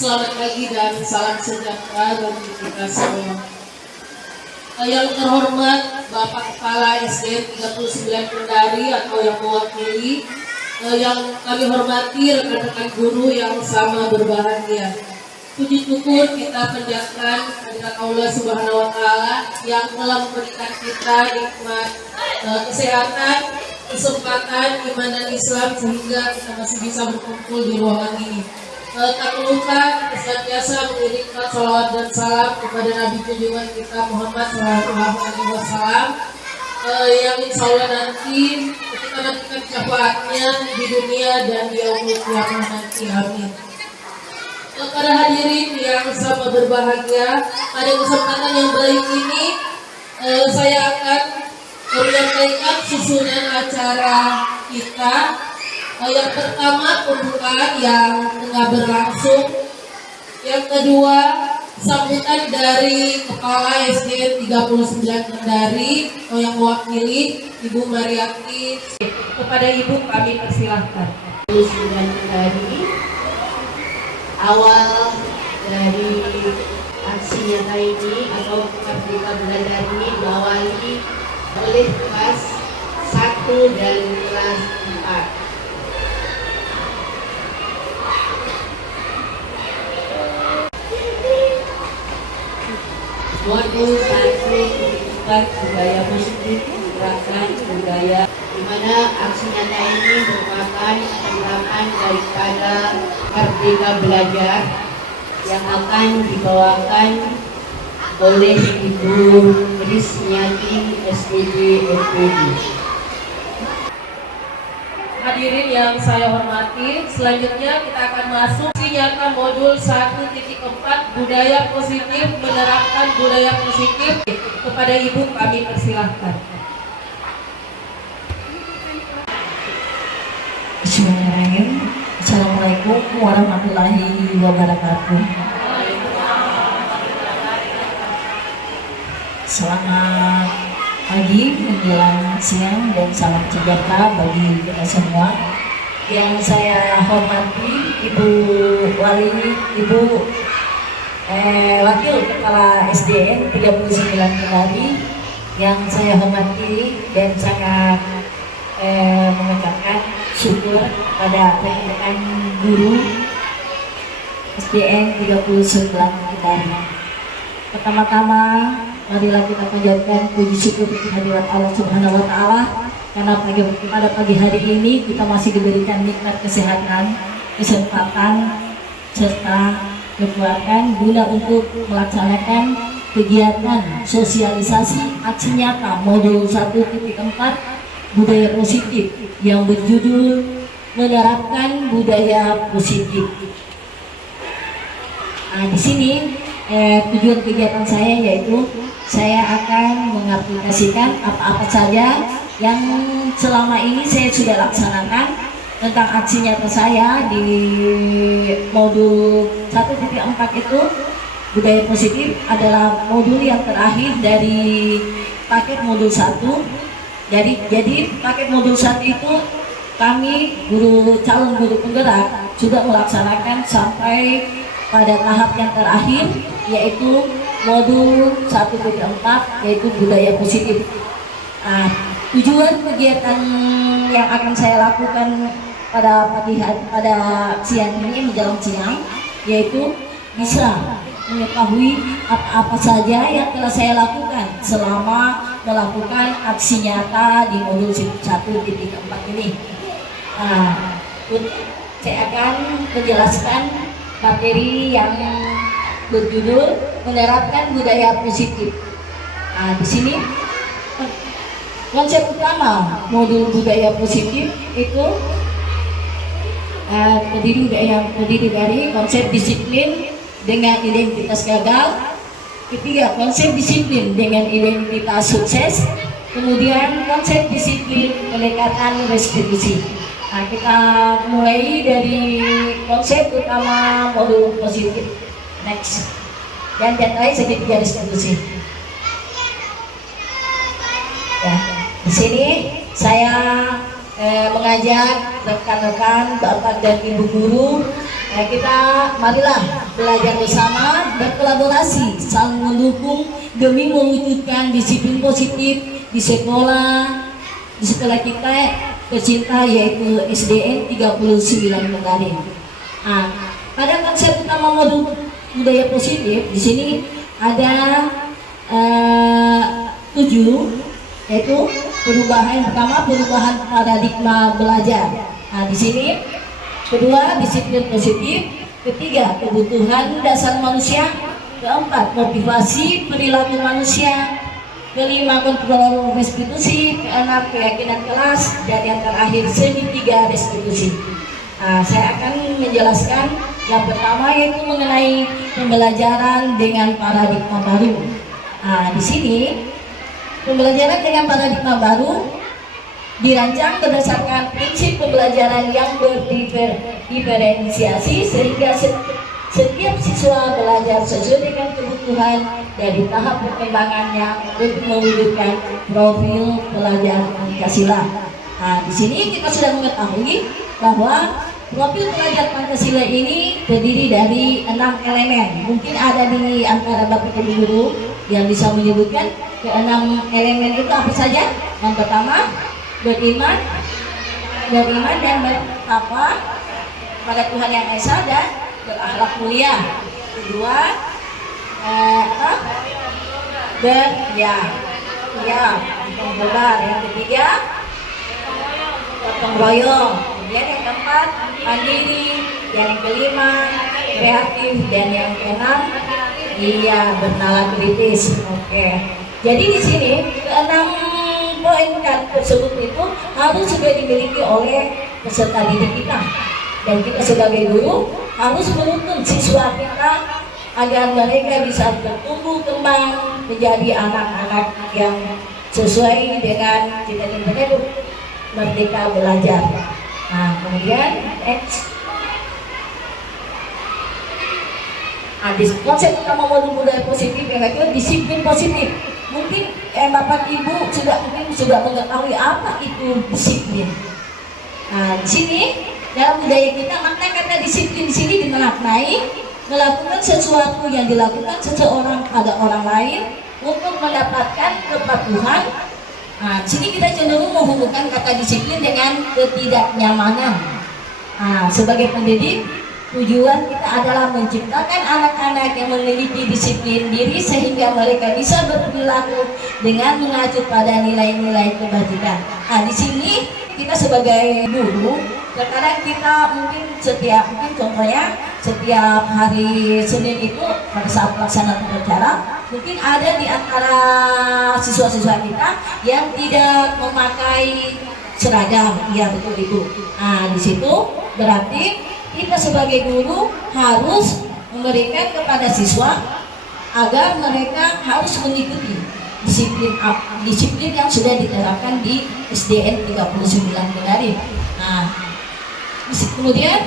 Selamat pagi dan salam sejahtera bagi kita semua. Yang terhormat Bapak Kepala SDN 39 Kendari atau yang mewakili, yang kami hormati rekan-rekan guru yang sama berbahagia. Puji syukur kita panjatkan kehadirat Allah Subhanahu wa Ta'ala yang telah memberikan kita nikmat kesehatan, kesempatan, iman dan Islam sehingga kita masih bisa berkumpul di ruangan ini. Tak lupa kita senantiasa mengirimkan salawat dan salam kepada Nabi junjungan kita Muhammad SAW, yang insya Allah nanti kita nantikan syafaatnya di dunia dan di yaumul qiyamah nanti. Amin. Para hadirin yang sama berbahagia, pada kesempatan yang baik ini saya akan menyampaikan susunan acara kita. Yang pertama pembukaan yang tengah berlangsung, yang kedua sambutan dari Kepala SDN 39 Kendari yang mewakili Ibu Mariati. Kepada Ibu kami persilahkan. 39 Kendari, awal dari aksi nyata ini atau Merdeka Belajar ini diawali oleh kelas 1 dan kelas 4. Modul 1 budaya positif gerakan budaya, di mana aksi nyata ini merupakan penerapan daripada Merdeka Belajar yang akan dibawakan oleh Ibu Krisniyati SPG FPD. Hadirin yang saya hormati, selanjutnya kita akan masuk nyata modul 1.4 budaya positif, menerapkan budaya positif. Kepada Ibu kami persilahkan. Bismillahirrahmanirrahim. Assalamualaikum warahmatullahi wabarakatuh. Selamat pagi, menjelang siang, dan salam sejahtera bagi kita semua. Yang saya hormati Ibu Wali, Ibu Wakil Kepala SDN 39 Kendari, yang saya hormati dan sangat mengucapkan syukur pada rekan-rekan guru SDN 39 Kendari. Pertama-tama, marilah kita panjatkan puji syukur kehadirat Allah Subhanahu wa Ta'ala, karena pada pagi hari ini kita masih diberikan nikmat kesehatan, kesempatan, serta kekuatan guna untuk melaksanakan kegiatan sosialisasi aksi nyata modul 1.4 budaya positif yang berjudul menerapkan budaya positif. Nah, di sini tujuan kegiatan saya yaitu saya akan mengaplikasikan apa-apa saja yang selama ini saya sudah laksanakan tentang aksi nyata saya di modul 1.4 itu. Budaya positif adalah modul yang terakhir dari paket modul 1. Jadi paket modul 1 itu kami calon guru penggerak sudah melaksanakan sampai pada tahap yang terakhir, yaitu modul 1.4 yaitu budaya positif. Nah, tujuan kegiatan yang akan saya lakukan pada siang ini menjelang siang yaitu bisa mengetahui apa-apa saja yang telah saya lakukan selama melakukan aksi nyata di modul 1.4 ini. Nah, saya akan menjelaskan materi yang berjudul menerapkan budaya positif. Nah, di sini konsep utama modul budaya positif itu terdiri dari konsep disiplin dengan identitas gagal, ketiga konsep disiplin dengan identitas sukses, kemudian konsep disiplin pendekatan restitusi. Nah, kita mulai dari konsep utama modul positif. Next, dan terakhir segitiga restitusi. Ya, di sini saya mengajak rekan-rekan, bapak dan ibu guru, kita marilah belajar bersama, berkolaborasi, saling mendukung demi mewujudkan disiplin positif di sekolah kita tercinta yaitu SDN 39 Kendari. Nah, pada konsep utama modul budaya positif di sini ada 7, yaitu perubahan pertama, perubahan paradigma belajar. Nah, di sini kedua, disiplin positif, ketiga, kebutuhan dasar manusia, keempat, motivasi perilaku manusia, kelima, kontrol restitusi, keenam, keyakinan kelas, dan yang terakhir segitiga restitusi. Nah, saya akan menjelaskan yang pertama yaitu mengenai pembelajaran dengan paradigma baru. Nah, di sini pembelajaran dengan paradigma baru dirancang berdasarkan prinsip pembelajaran yang berdiferensiasi sehingga setiap siswa belajar sesuai dengan kebutuhan dari tahap perkembangannya untuk mewujudkan profil pelajar Pancasila. Nah, di sini kita sudah mengetahui bahwa profil pelajar Pancasila ini terdiri dari 6 elemen. Mungkin ada di antara Bapak Ibu guru yang bisa menyebutkan ke-6 elemen itu apa saja? Yang pertama, beriman dan bertakwa pada Tuhan Yang Esa dan berakhlak mulia. Kedua, yang ketiga, gotong royong. Kemudian yang keempat, mandiri. Yang kelima, kreatif. Dan yang keenam, bernalar kritis. Oke. Jadi di sini ke-6 poin tersebut itu harus sudah dimiliki oleh peserta didik kita, dan kita sebagai guru harus menuntun siswa kita agar mereka bisa bertumbuh kembang menjadi anak-anak yang sesuai dengan cita-cita merdeka belajar. Nah, kemudian konsep utama modul budaya positif yang itu disiplin positif. Mungkin Bapak Ibu sudah mengetahui apa itu disiplin. Nah, di sini dalam budaya kita makna kata disiplin di sini dimaknai melakukan sesuatu yang dilakukan seseorang pada orang lain untuk mendapatkan kepatuhan. Nah, di sini kita cenderung menghubungkan kata disiplin dengan ketidaknyamanan. Nah, sebagai pendidik, tujuan kita adalah menciptakan anak-anak yang memiliki disiplin diri sehingga mereka bisa berperilaku dengan mengacu pada nilai-nilai kebajikan. Nah, di sini kita sebagai guru, terkadang kita mungkin contohnya setiap hari Senin itu pada saat pelaksanaan upacara, mungkin ada di antara siswa-siswa kita yang tidak memakai seragam. Ya, betul Ibu. Nah, di situ berarti kita sebagai guru harus memberikan kepada siswa agar mereka harus mengikuti disiplin yang sudah diterapkan di SDN 39 Kendari. Nah, kemudian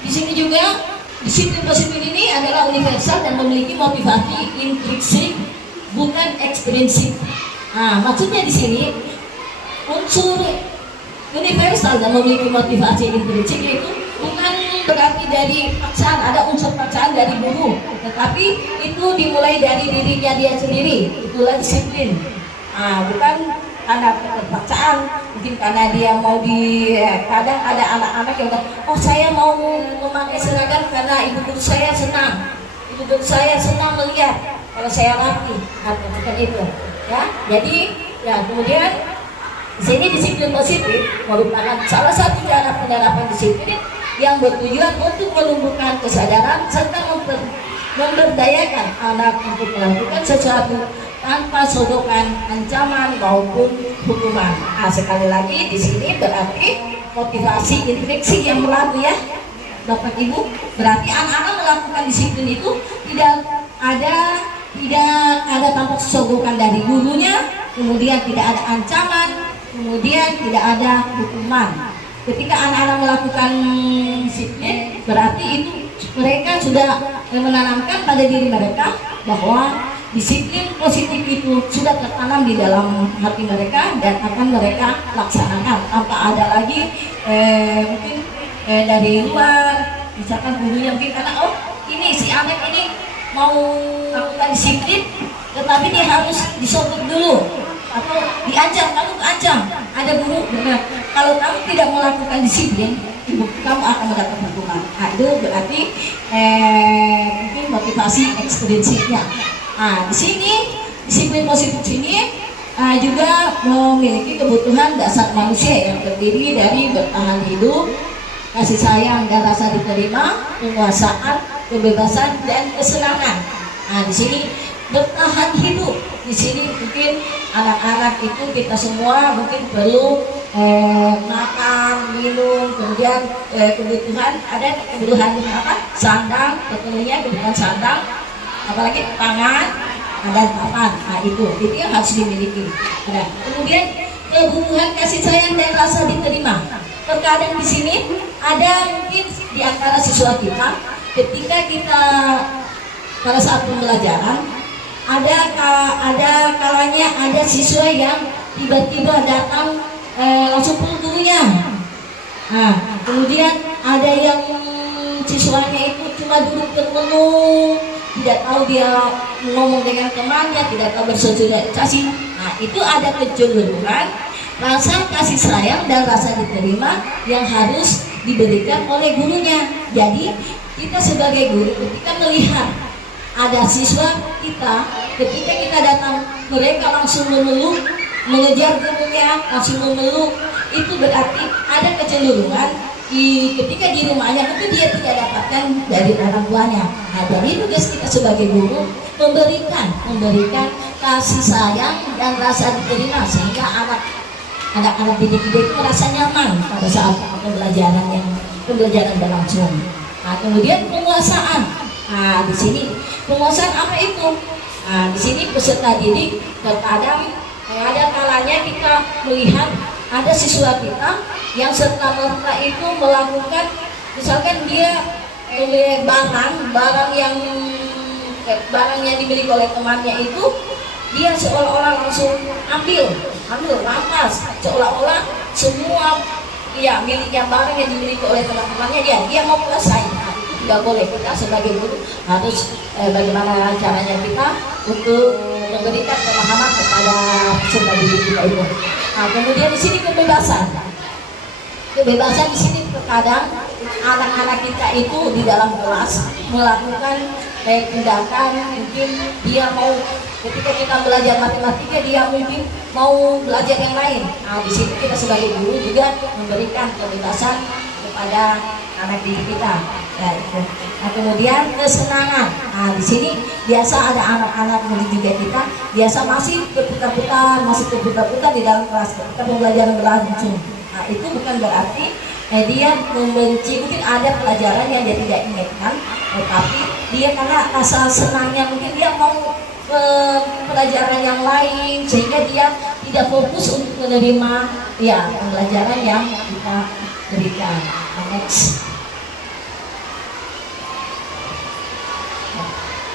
di sini juga disiplin positif ini adalah universal dan memiliki motivasi intrinsik bukan ekstrinsik. Nah, maksudnya di sini unsur universal dan memiliki motivasi intrinsik yaitu bukan berarti dari paksaan, ada unsur paksaan dari guru, tetapi itu dimulai dari dirinya dia sendiri, itulah disiplin. Nah, bukan karena terpaksaan, mungkin karena dia mau kadang ada anak-anak yang bilang, oh saya mau memakai seragam karena ibu guru saya senang melihat kalau saya rapi, atau bukan itu, ya. Jadi, ya kemudian di sini disiplin positif merupakan salah satu cara penerapan disiplin yang bertujuan untuk menumbuhkan kesadaran serta memberdayakan anak untuk melakukan sesuatu tanpa sodokan, ancaman maupun hukuman. Nah, sekali lagi di sini berarti motivasi intrinsik yang berlaku, ya Bapak Ibu. Berarti anak-anak melakukan disiplin itu tidak ada tanpa sodokan dari gurunya, kemudian tidak ada ancaman, kemudian tidak ada hukuman. Ketika anak-anak melakukan disiplin, berarti itu mereka sudah menanamkan pada diri mereka bahwa disiplin positif itu sudah tertanam di dalam hati mereka dan akan mereka laksanakan tanpa ada lagi mungkin dari luar, misalkan gurunya mungkin karena ini si anak ini mau lakukan disiplin, tetapi dia harus disogok dulu atau diancam, kamu keancam, ada guru benar, kalau kamu tidak melakukan disiplin, ibu kamu akan mendapat hukuman. Nah, itu berarti mungkin motivasi ekstrinsiknya. Nah, di sini disiplin positif ini juga memiliki kebutuhan dasar manusia yang terdiri dari bertahan hidup, kasih sayang dan rasa diterima, penguasaan, kebebasan dan kesenangan. Nah, di sini bertahan hidup. Di sini mungkin anak-anak itu kita semua mungkin perlu makan, minum, kemudian kebutuhan, ada kebutuhan apa? Sandang, tentunya kebutuhan sandang, apalagi pangan, dan papan. Nah, itu yang harus dimiliki. Nah, kemudian kebutuhan kasih sayang dan rasa diterima. Terkadang di sini ada mungkin di antara siswa kita ketika kita pada saat pembelajaran ada kalanya ada siswa yang tiba-tiba datang langsung peluk gurunya. Nah, kemudian ada yang siswanya itu cuma duduk termenung, tidak tahu dia ngomong dengan temannya, tidak tahu bersosialisasi. Nah, itu ada kecenderungan rasa kasih sayang dan rasa diterima yang harus diberikan oleh gurunya. Jadi kita sebagai guru ketika melihat ada siswa kita, ketika kita datang mereka langsung memeluk, mengejar gurunya, langsung memeluk, itu berarti ada kecenderungan ketika di rumahnya itu dia tidak dapatkan dari orang tuanya. Nah, jadi tugas kita sebagai guru memberikan kasih sayang dan rasa diterima sehingga anak-anak didik kita itu merasa nyaman pada saat pembelajaran berlangsung. Nah, kemudian penguasaan. Nah, di sini penguasaan apa itu? Nah, di sini peserta didik terkadang ada kalanya kita melihat ada siswa kita yang serta-merta itu melakukan, misalkan dia membeli barang yang dimiliki oleh temannya itu, dia seolah-olah langsung ambil rampas, seolah-olah semua miliknya barang yang dimiliki oleh teman-temannya dia mau kuasai. Nah, itu tidak boleh. Kita sebagai guru harus bagaimana caranya kita untuk memberikan pemahaman kepada peserta didik kita itu. Nah, kemudian di sini kebebasan di sini terkadang anak-anak kita itu di dalam kelas melakukan tindakan, mungkin dia mau ketika kita belajar matematika dia mungkin mau belajar yang lain. Nah, di sini kita sebagai guru juga memberikan kebebasan kepada anak didik kita. Nah, kemudian kesenangan. Nah, di sini biasa ada anak-anak murid juga kita biasa masih berputar-putar di dalam kelas ketika pembelajaran berlangsung. Nah, itu bukan berarti dia membenci, mungkin ada pelajaran yang dia tidak inginkan, tetapi dia karena rasa senangnya mungkin dia mau ke pelajaran yang lain sehingga dia tidak fokus untuk menerima pembelajaran yang kita berikan. Next.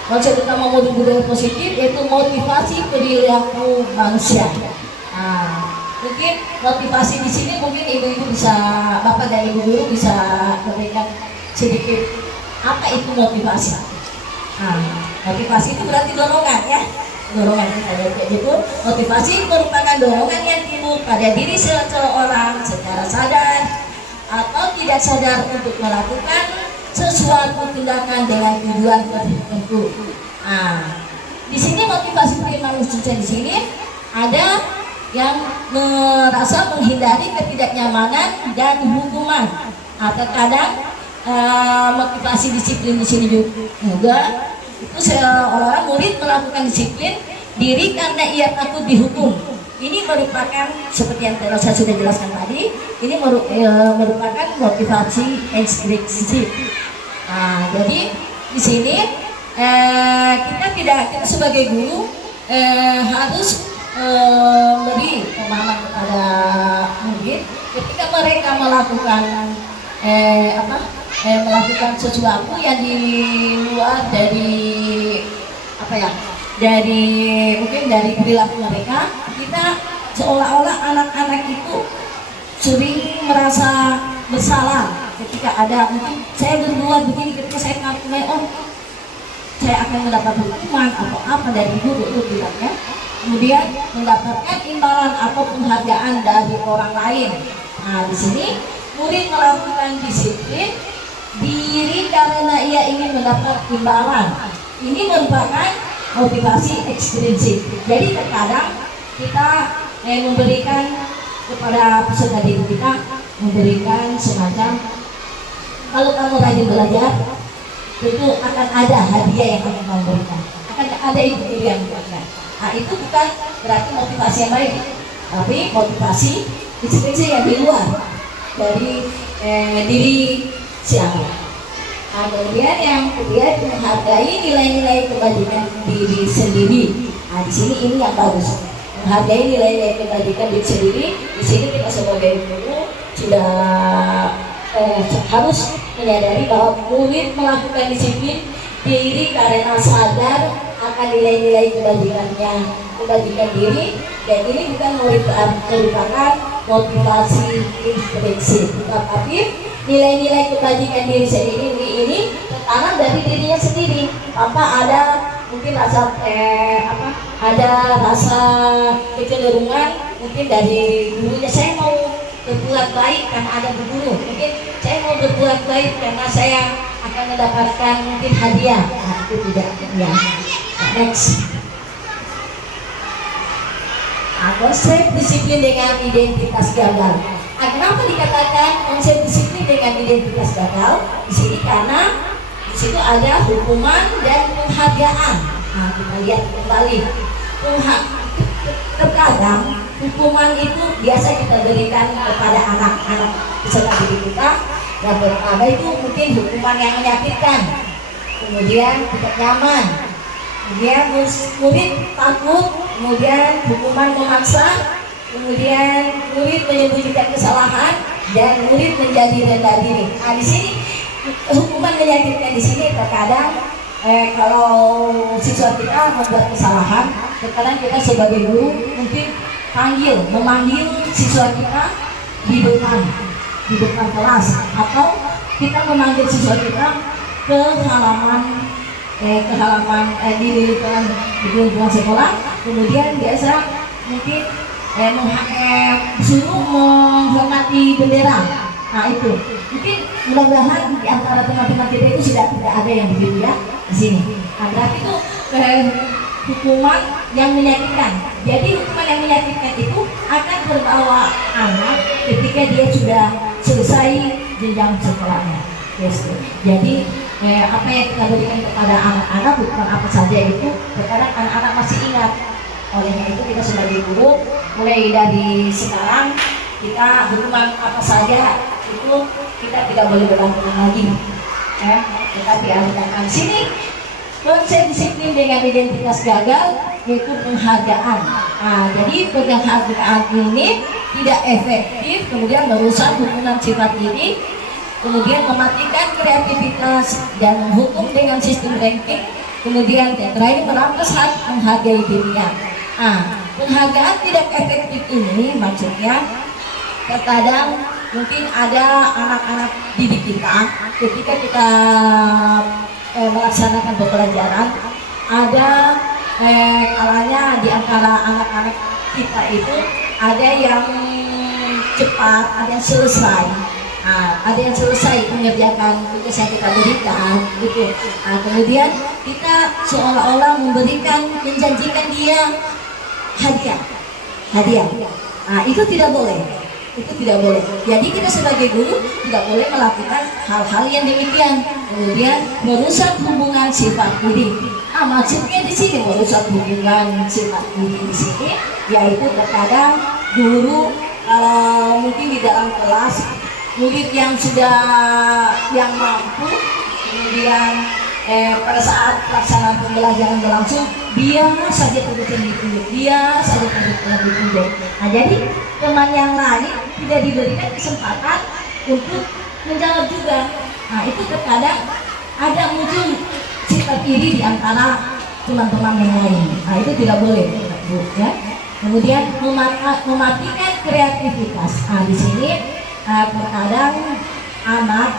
Konsep utama modul budaya positif yaitu motivasi perilaku manusia. Nah, mungkin motivasi di sini mungkin ibu-ibu bisa, bapak dan ibu guru bisa memberikan sedikit apa itu motivasi. Nah, motivasi itu berarti dorongan ya, dorongan kayak gitu. Motivasi merupakan dorongan yang timbul pada diri seseorang secara sadar atau tidak sadar untuk melakukan sesuatu tindakan dengan tujuan tertentu. Nah, di sini motivasi perilaku manusia di sini ada yang merasa menghindari ketidaknyamanan dan hukuman. Nah, terkadang motivasi disiplin di sini juga itu seorang murid melakukan disiplin diri karena ia takut dihukum. Ini merupakan seperti yang saya sudah jelaskan tadi. Ini merupakan motivasi ekstrinsik. Nah, jadi di sini kita sebagai guru harus beri pemahaman kepada murid ketika mereka melakukan melakukan sesuatu yang di luar dari mungkin dari perilaku mereka, kita seolah-olah anak-anak itu sering merasa bersalah ketika ada mungkin saya berbuat begini, ketika saya mengaku saya akan mendapat hukuman atau apa dari guru itu bilangnya, kemudian mendapatkan imbalan atau penghargaan dari orang lain. Nah, di sini murid melakukan disiplin diri karena ia ingin mendapat imbalan. Ini merupakan motivasi ekstrinsik. Jadi terkadang kita memberikan kepada peserta didik kita, memberikan semacam, kalau kamu rajin belajar, tentu akan ada hadiah yang akan kamu berikan, akan ada itu yang diberikan. Nah, itu bukan berarti motivasi yang baik, tapi motivasi ekstrinsik yang di luar dari diri siapa. Nah, kemudian yang kedua, menghargai nilai-nilai kebajikan diri sendiri. Nah, di sini ini yang bagus, menghargai nilai-nilai kebajikan diri sendiri. Di sini kita sebagai guru sudah harus menyadari bahwa murid melakukan disiplin diri karena sadar akan nilai-nilai kebajikan diri, dan ini bukan merupakan motivasi intrinsik, tapi nilai-nilai kebajikan diri sendiri ini tertanam dari dirinya sendiri tanpa ada mungkin rasa ada rasa kecenderungan mungkin dari gurunya, saya mau berbuat baik karena ada guru, mungkin saya mau berbuat baik karena saya akan mendapatkan mungkin hadiah. Nah, itu tidak ya. Next. Konsep disiplin dengan identitas gagal. Kenapa dikatakan konsep disiplin dengan identitas gagal? Di sini karena di situ ada hukuman dan penghargaan. Nah, kita lihat kembali. Terkadang hukuman itu biasa kita berikan kepada anak-anak peserta didik kita. Yang pertama itu mungkin hukuman yang menyakitkan, kemudian tidak nyaman, kemudian murid takut, kemudian hukuman memaksa, kemudian murid menyembunyikan kesalahan, dan murid menjadi rendah diri. Nah, di sini hukuman menyakitkan di sini terkadang kalau siswa kita membuat kesalahan, terkadang kita sebagai guru mungkin memanggil siswa kita di depan kelas, atau kita memanggil siswa kita ke halaman di lingkungan sekolah, kemudian biasa mungkin suruh menghormati bendera. Nah, itu mungkin mudah-mudahan di antara teman-teman kita itu sudah tidak ada yang begitu ya di sini. Nah, berarti itu hukuman yang menyakitkan. Jadi hukuman yang menyakitkan itu akan terbawa anak ketika dia sudah selesai jenjang sekolahnya. Yes. Jadi apa yang kita berikan kepada anak-anak bukan apa saja itu, terkadang anak-anak masih ingat. Olehnya itu kita sebagai guru mulai dari sekarang kita hukuman apa saja itu kita tidak boleh berlakukan lagi. Tetapi akan sini konsep disiplin dengan identitas gagal yaitu penghargaan. Nah, jadi penghargaan ini tidak efektif, kemudian merusak hubungan sifat diri, kemudian mematikan kreativitas dan menghukum dengan sistem ranking, kemudian yang terakhir merampas hak menghargai dirinya. Nah, penghargaan tidak efektif ini maksudnya terkadang mungkin ada anak-anak didik kita ketika kita melaksanakan pembelajaran, ada kalanya di antara anak-anak kita itu ada yang cepat, ada yang selesai. Nah, ada yang selesai mengerjakan tugas yang kita berikan gitu. Nah, kemudian kita seolah-olah menjanjikan dia hadiah. Nah, itu tidak boleh. Jadi kita sebagai guru tidak boleh melakukan hal-hal yang demikian, kemudian merusak hubungan sifat diri. Maksudnya di sini merusak hubungan sifat diri di sini, yaitu terkadang guru mungkin di dalam kelas murid yang mampu, kemudian pada saat pelaksanaan pembelajaran berlangsung dia saja tunjuk-tunjuk. Nah, jadi teman yang lain tidak diberikan kesempatan untuk menjawab juga. Nah, itu terkadang ada muncul sifat iri di antara teman-teman yang lain. Nah, itu tidak boleh, Bu, ya. Kemudian mematikan kreativitas. Nah, di sini terkadang anak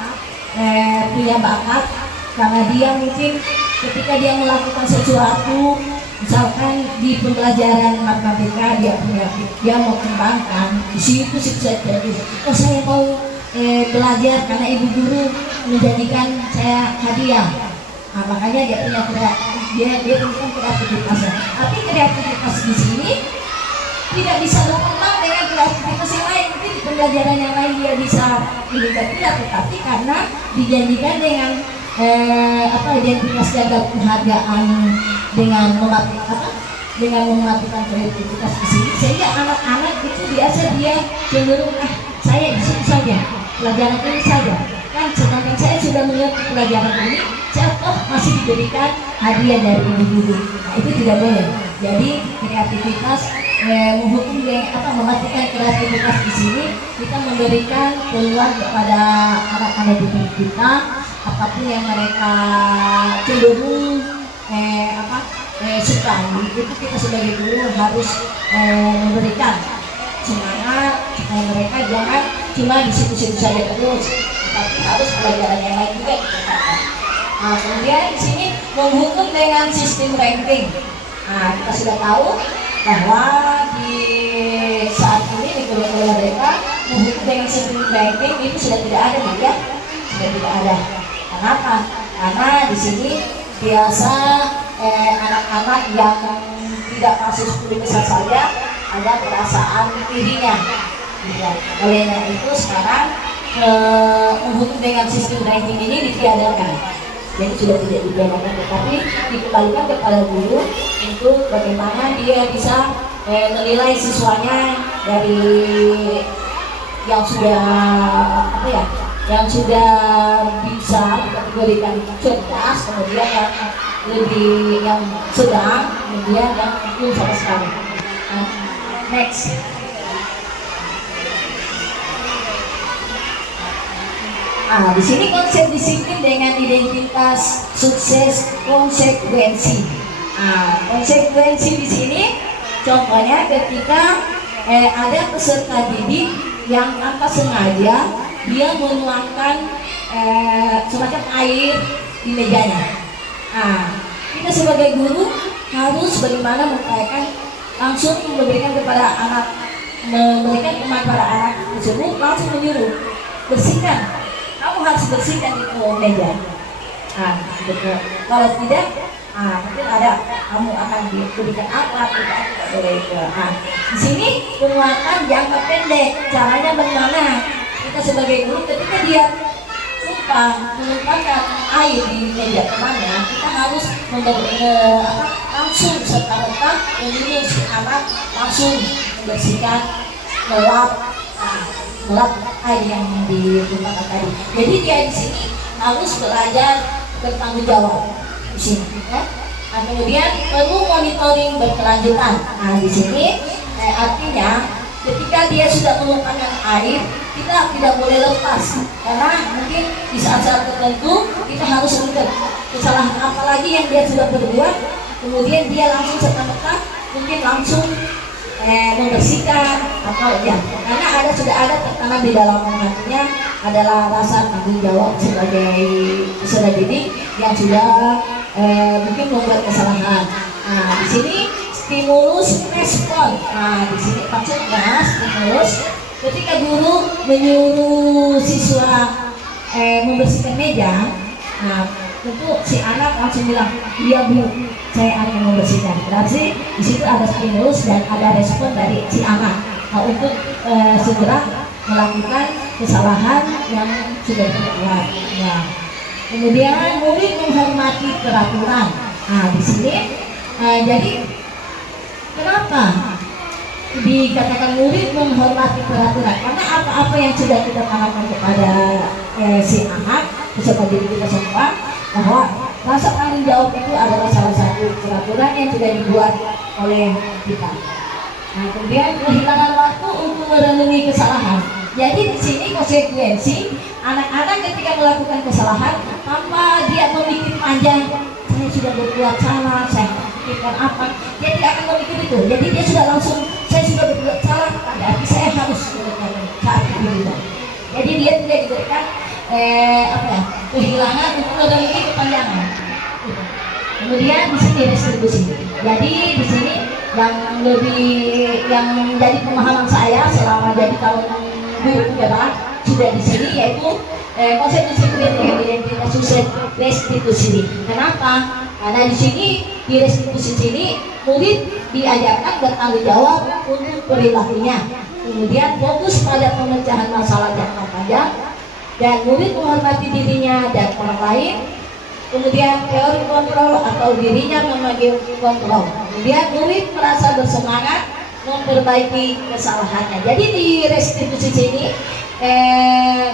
punya bakat, karena dia mungkin ketika dia melakukan sesuatu, misalkan di pembelajaran matematika dia mau kembangkan di situ sih saya jadi, oh saya mau belajar karena ibu guru menjadikan saya hadiah. Nah, makanya dia punya dia punya kreativitasnya. Tapi kreativitas di sini tidak bisa berkembang dengan kreativitas yang lain. Mungkin di pembelajaran yang lain dia bisa meningkat, tetapi karena dijanjikan dengan identitas jaga penghargaan dengan mematikan kreativitas di sini, sehingga anak-anak itu biasa dia cenderung saya di sini saja, pelajaran ini saja kan, sedangkan saya sudah mengerti pelajaran ini, saya masih diberikan hadiah dari ibu guru. Nah, itu tidak boleh. Jadi kreativitas menghukum mematikan kreativitas di sini, kita memberikan peluang kepada anak-anak didik kita, apapun yang mereka cenderung suka, itu kita sebagai guru harus memberikan semangat supaya mereka jangan cuma di situ-situ saja terus, tapi harus pelajaran yang lain juga dikatakan. Nah, kemudian di sini menghukum dengan sistem ranking. Nah, kita sudah tahu bahwa di saat ini di kurikulum mereka menghukum dengan sistem ranking itu sudah tidak ada, ya, sudah tidak ada. Kenapa? Karena di sini biasa anak-anak yang tidak masuk 10 besar saja ada perasaan dirinya. Ya, olehnya itu sekarang menghukum dengan sistem ranking ini ditiadakan. Jadi sudah tidak ditiadakan, tetapi dikembalikan kepada guru untuk bagaimana dia bisa menilai siswanya dari yang sudah yang sudah bisa dikategorikan cerdas, kemudian yang sedang, kemudian yang belum sama sekali. Next. Di sini konsep disiplin dengan identitas sukses konsekuensi. Konsekuensi di sini contohnya ketika ada peserta didik yang tanpa sengaja dia menuangkan semacam air di mejanya. Kita sebagai guru harus bagaimana mengupayakan langsung memberikan kepada anak tersebut, langsung menyuruh bersihkan, kamu harus bersihkan itu meja. Betul. Kalau tidak, mungkin ada kamu akan diberikan apa, tidak boleh itu. Di sini penguatan jangka pendek, caranya bagaimana? Kita sebagai guru ketika dia menumpahkan air di meja temannya, kita harus langsung serta-merta menyuruh si anak langsung membersihkan, melap air yang ditumpahkan tadi. Jadi dia di sini harus belajar bertanggung jawab di sini. Kemudian perlu monitoring berkelanjutan. Di sini artinya ketika dia sudah menumpahkan air, kita tidak boleh lepas, karena mungkin di saat-saat tertentu kita harus melihat kesalahan apa lagi yang dia sudah berbuat, kemudian dia langsung serta-merta mungkin langsung membersihkan atau ya, karena sudah ada tertanam di dalam hatinya adalah rasa tanggung jawab sebagai peserta didik yang sudah mungkin membuat kesalahan. Di sini stimulus respon. Di sini maksudnya stimulus ketika guru menyuruh siswa membersihkan meja, tentu si anak langsung bilang, iya Bu, saya akan membersihkan. Berarti di situ ada stimulus dan ada respon dari si anak untuk segera melakukan kesalahan yang sudah dibuat. Kemudian murid menghormati peraturan. Di sini jadi kenapa dikatakan murid menghormati peraturan? Karena apa-apa yang sudah kita tanamkan kepada si anak, peserta didik kita semua, bahwa rasa tanggung jawab itu adalah salah satu peraturan yang sudah dibuat oleh kita. Kemudian kehilangan waktu untuk merenungi kesalahan. Jadi di sini konsekuensi anak-anak ketika melakukan kesalahan tanpa dia memikir panjang, saya sudah berbuat salah, saya pikirkan apa, dia tidak akan memikir itu. Jadi dia sudah langsung, saya sudah berbuat salah, berarti saya harus melakukan saat itu juga. Jadi dia tidak diberikan kehilangan untuk memiliki kepanjangan. Kemudian di sini distribusi. Jadi di sini yang menjadi pemahaman saya selama jadi tahun 2000 sudah di sini, yaitu konsep disiplin dengan identitas sukses restitusi. Kenapa? Karena di sini di restitusi sini murid diajarkan bertanggung jawab untuk perilakunya, kemudian fokus pada pemecahan masalah jangka panjang, dan murid menghormati dirinya dan orang lain. Kemudian teori kontrol atau dirinya memanggil kontrol. Kemudian murid merasa bersemangat memperbaiki kesalahannya. Jadi di restitusi sini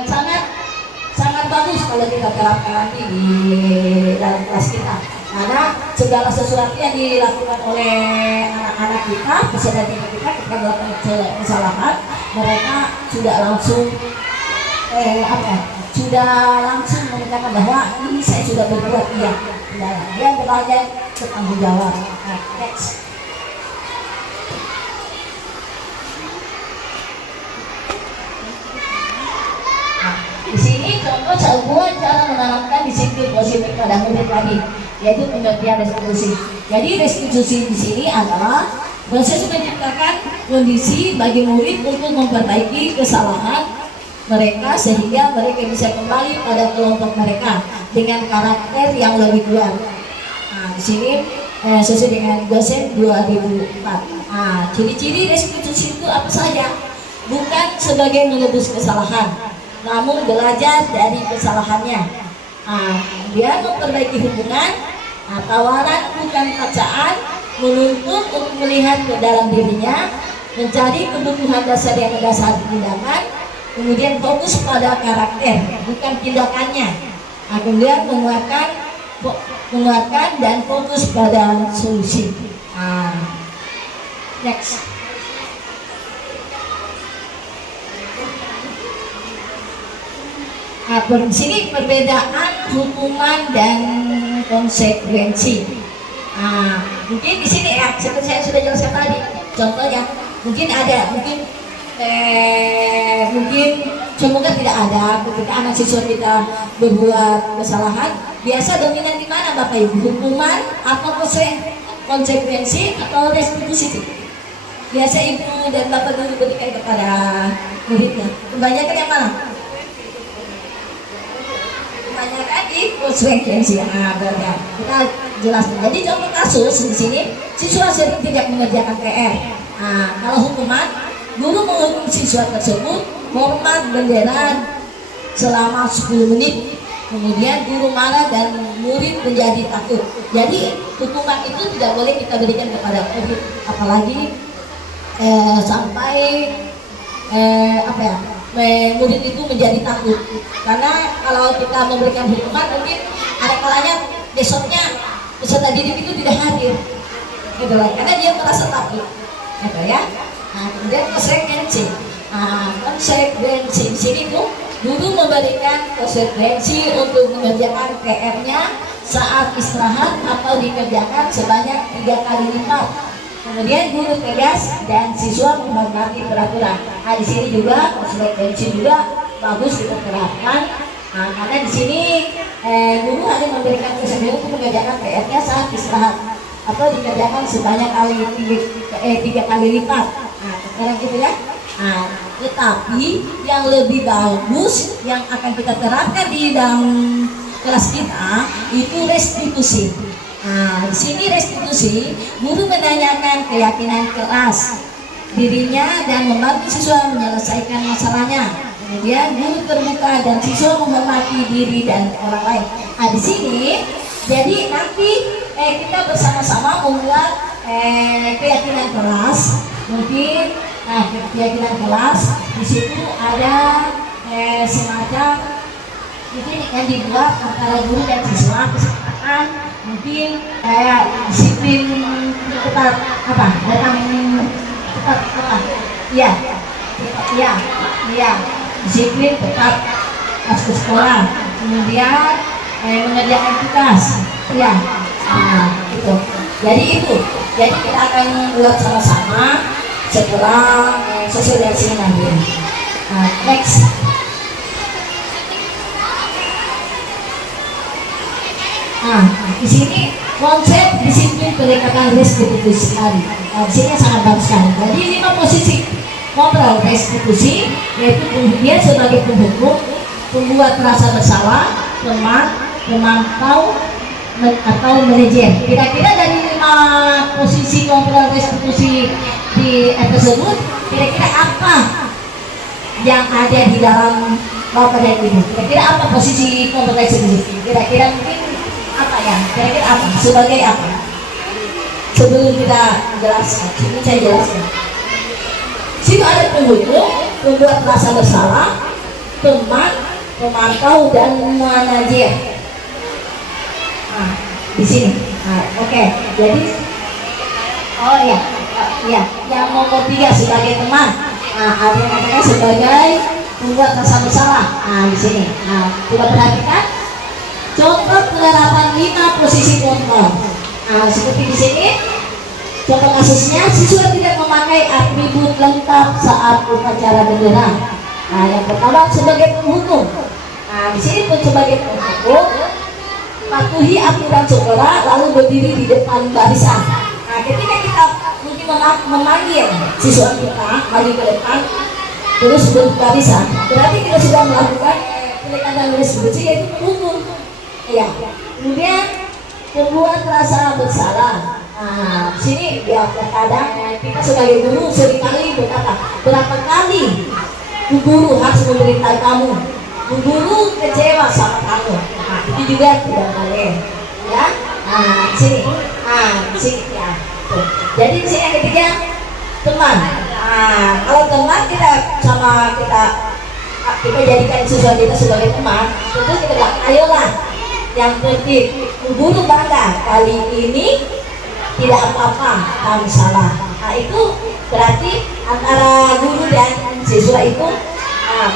sangat bagus kalau kita terapkan nanti di dalam kelas kita, karena segala sesuatu yang dilakukan oleh anak-anak kita, peserta didik kita, ketika melakukan kesalahan, mereka sudah langsung mengatakan bahwa ini saya sudah berbuat, dia bertanya bertanggung jawab. Next. Di sini contoh sebuah cara menanamkan disiplin positif pada murid tadi, yaitu pengertian restitusi. Jadi restitusi di sini adalah proses menciptakan kondisi bagi murid untuk memperbaiki kesalahan mereka sehingga mereka bisa kembali pada kelompok mereka dengan karakter yang lebih kuat. Nah, di sini sesuai dengan dosen 2004. Nah, ciri-ciri restitusi itu apa saja? Bukan sebagai menebus kesalahan, namun belajar dari kesalahannya. Dia memperbaiki hubungan, tawaran bukan paksaan, menuntut untuk melihat ke dalam dirinya, mencari kebutuhan dasar yang mendasari tindakan, kemudian fokus pada karakter bukan tindakannya. Kemudian menguatkan dan fokus pada solusi. Next. Di sini perbedaan hukuman dan konsekuensi. Mungkin di sini ya, seperti saya sudah jelaskan tadi, contohnya mungkin semoga tidak ada ketika anak siswa kita berbuat kesalahan. Biasa dominan di mana Bapak Ibu? Hukuman atau konsekuensi atau restitusi? Biasa Ibu dan Bapak dulu berikan kepada muridnya. Kebanyakan yang mana? Kebanyakan di konsekuensi. Berarti kita jelaskan. Jadi contoh kasus di sini, siswa sering tidak mengerjakan PR. Kalau hukuman, guru menghukum siswa tersebut hormat bendera selama 10 menit. Kemudian guru marah dan murid menjadi takut. Jadi hukuman itu tidak boleh kita berikan kepada murid, apalagi sampai murid itu menjadi takut. Karena kalau kita memberikan hukuman, mungkin ada kalanya besoknya peserta didik itu tidak hadir, karena dia merasa takut, ya. Kemudian konsekuensi. Konsekuensi di sini tuh guru memberikan konsekuensi untuk mengerjakan PR-nya saat istirahat atau dikerjakan sebanyak 3 kali lipat. Kemudian guru tegas dan siswa menghormati peraturan. Di sini juga konsekuensi juga bagus kita terapkan. Karena di sini guru hanya memberikan konsekuensi untuk mengerjakan PR-nya saat istirahat atau dikerjakan sebanyak 3 kali lipat. Sekarang gitu ya. Tetapi yang lebih bagus yang akan kita terapkan di dalam kelas kita itu restitusi. Di sini restitusi, guru menanyakan keyakinan kelas dirinya dan membantu siswa menyelesaikan masalahnya. Kemudian guru terbuka dan siswa menghormati diri dan orang lain. Di sini, jadi nanti kita bersama-sama membuat keyakinan kelas. Mungkin keyakinan kelas di situ ada semacam mungkin yang dibuat antara guru dan siswa, kesepakatan mungkin kayak disiplin tetap disiplin tetap masuk sekolah, kemudian mengerjakan tugas, gitu. Jadi kita akan buat sama-sama setelah sosialisasi nanti. Next. Nah, di sini konsep disiplin pendekatan restitusi tadi. Nah, di sini sangat bagus sekali. Jadi 5 posisi kontrol restitusi, yaitu dia sebagai penghukum, pembuat rasa bersalah, teman, pemantau, atau manajer. Kira-kira dari 5 posisi kontrol restitusi di tersebut, kira-kira apa yang ada di dalam Bapak dan Ibu? Kira-kira apa posisi kontrol restitusi? Kira-kira mungkin apa ya? Kira-kira apa? Sebagai apa? Sebelum kita jelaskan, ini saya jelaskan. Situ ada penghukum, pembuat rasa bersalah, teman, pemantau, dan manajer. Nah, di sini. Nah, oke. Jadi, oh ya, ya, yang nomor 3 sebagai teman. Nah, ada yang katakan sebagai pembuat rasa bersalah. Nah, di sini. Nah, coba perhatikan. Contoh penerapan 5 posisi kontrol. Nah, seperti di sini. Contoh kasusnya, siswa tidak memakai atribut lengkap saat upacara bendera. Nah, yang pertama sebagai penghukum. Nah, di sini pun sebagai penghukum, patuhi aturan sekolah lalu berdiri di depan barisan. Nah, ketika kita mungkin memanggil siswa kita maju ke depan, terus berbarisan, berarti kita sudah melakukan pendekatan restitusi, yaitu penghukum. Ya. Kemudian pembuat rasa bersalah. Nah, sini ya terkadang kita sebagai guru seringkali berkata, berapa kali bu guru harus memberitahu kamu, bu guru kecewa sama kamu. Nah, itu juga tidak boleh, ya. Nah, di sini ya. Tuh. Jadi di sini yang ketiga teman. Nah, kalau teman kita jadikan siswa kita sebagai teman, tentu kita bilang, ayolah, yang penting bu guru bangga kali ini tidak apa-apa kamu salah. Nah, itu berarti antara guru dan siswa itu